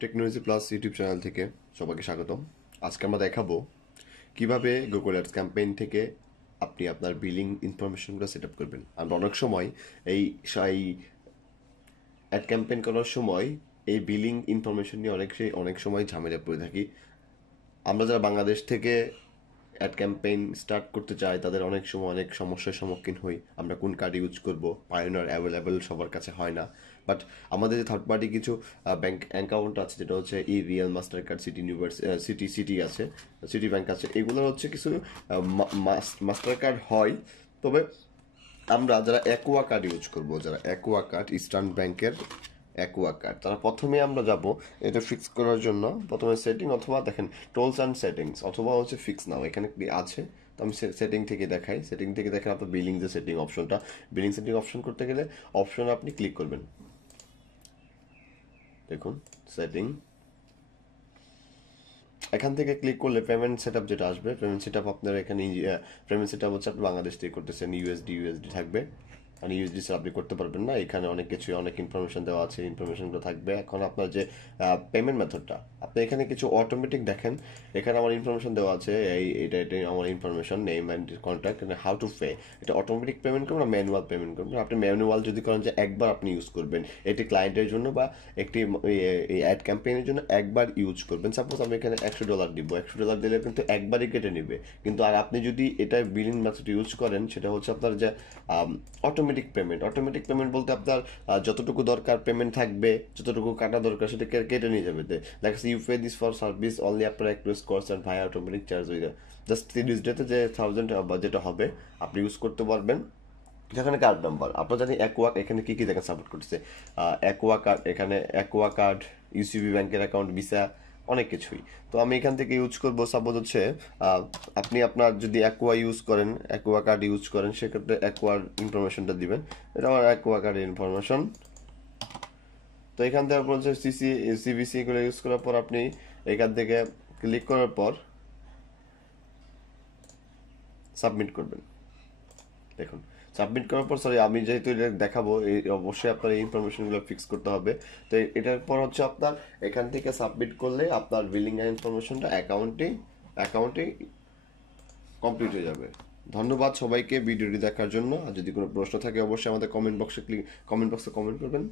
Technology plus YouTube channel থেকে সবাইকে স্বাগতম। আজকে আমরা দেখাবো কিভাবে গুগল অ্যাডস ক্যাম্পেইন থেকে আপনি আপনার বিলিং ইনফরমেশনগুলো সেট আপ করবেন। আমরা অনেক সময় এই এই অ্যাড ক্যাম্পেইন করার সময় এই বিলিং ইনফরমেশন নিয়ে অনেক সময় ঝামেলা পড়ে থাকি। আমরা যারা বাংলাদেশ থেকে অ্যাড ক্যাম্পেইন স্টার্ট করতে চাই তাদের অনেক সময় অনেক সমস্যার সম্মুখীন হই। আমরা কোন কার্ড ইউজ করব, পায়োনিয়ার অ্যাভেলেবেল সবার কাছে হয় না। বাট আমাদের যে থার্ড পার্টি কিছু ব্যাংক অ্যাকাউন্ট আছে, যেটা হচ্ছে ই রিয়েল, মাস্টার কার্ড, সিটি সিটি আছে, সিটি ব্যাংক আছে, এগুলোর হচ্ছে কিছু মাস্টার কার্ড হয়। তবে আমরা যারা অ্যাকোয়া কার্ড ইউজ করব, যারা অ্যাকোয়া কার্ড, ইস্টার্ন ব্যাংকের অ্যাকোয়া কার্ড, তারা প্রথমে আমরা যাব এটা ফিক্স করার জন্য। প্রথমে সেটিং অথবা দেখেন টোলস অ্যান্ড সেটিংস অথবা হচ্ছে ফিক্স নাও, এখানে কি আছে। তো আমি সেটিং থেকে দেখাই। সেটিং থেকে দেখেন আপনার বিলিং যে সেটিং অপশনটা, বিলিং সেটিং অপশন করতে গেলে অপশনে আপনি ক্লিক করবেন। দেখুন সেটিং, এখান থেকে ক্লিক করলে পেমেন্ট সেটআপ যেটা আসবে, পেমেন্ট সেটআপ আপনার এখানে পেমেন্ট সেটআপ হচ্ছে আপনি বাংলাদেশ থেকে করতেছেন, ইউএসডি থাকবে। আর ইউএসডি স্যার আপনি করতে পারবেন না, এখানে অনেক কিছু অনেক ইনফরমেশন দেওয়া আছে, ইনফরমেশনগুলো থাকবে। এখন আপনার যে পেমেন্ট মেথডটা, আপনি এখানে কিছু অটোমেটিক দেখেন, এখানে আমার ইনফরমেশন দেওয়া আছে, এটা আমার information, name and contact, how to pay. এটা অটোমেটিক পেমেন্ট করবেন না ম্যানুয়াল পেমেন্ট করবেন। আপনি ম্যানুয়াল যদি করেন যে একবার আপনি ইউজ করবেন, এটি ক্লায়েন্টের জন্য বা একটি অ্যাড ক্যাম্পেইনের জন্য একবার ইউজ করবেন। সাপোজ আমি এখানে $100 দিব, $100 দিলে কিন্তু একবারই কেটে নেবে। কিন্তু আর আপনি যদি এটা বিলিং মেথড ইউজ করেন, সেটা হচ্ছে আপনার যে অটোমেটিক পেমেন্ট। অটোমেটিক পেমেন্ট বলতে আপনার যতটুকু দরকার পেমেন্ট থাকবে, যতটুকু কাটা দরকার সেটা কেটে নিয়ে যাবে। দেখা you pay this for service only after request cost and ভাই অটোমেটিক চার্জ হয়ে যায়। জাস্ট 30 ডেতে যে 1000 যেটা হবে আপনি ইউজ করতে পারবেন। যেখানে কার্ড নাম্বার আপনার জানি অ্যাকোয়া, এখানে কি কি দেখেন সাপোর্ট করতেছে, অ্যাকোয়া কার্ড, এখানে অ্যাকোয়া কার্ড, ইউসিবি ব্যাংকের অ্যাকাউন্ট, ভিসা, অনেক কিছুই। তো আমি এখান থেকে ইউজ করবো। সাপোজ হচ্ছে আপনি আপনার যদি অ্যাকোয়া ইউজ করেন, অ্যাকোয়া কার্ড ইউজ করেন, সেক্ষেত্রে অ্যাকোয়ার ইনফরমেশনটা দিবেন। এটা আমার অ্যাকোয়া কার্ডের ইনফরমেশন। তো এখান থেকে আপনার হচ্ছে সিবিসি এগুলো ইউজ করার পর আপনি এখান থেকে ক্লিক করার পর সাবমিট করবেন। দেখুন সাবমিট করার পর, সরি আমি যেহেতু এটা দেখাবো, অবশ্যই আপনার এই ইনফরমেশনগুলো ফিক্স করতে হবে। তো এটার পর হচ্ছে আপনার এখান থেকে সাবমিট করলে আপনার বিলিং এর ইনফরমেশনটা অ্যাকাউন্টে কমপ্লিট হয়ে যাবে। ধন্যবাদ সবাইকে ভিডিওটি দেখার জন্য। আর যদি কোনো প্রশ্ন থাকে অবশ্যই আমাদের কমেন্ট বক্সে কমেন্ট করবেন।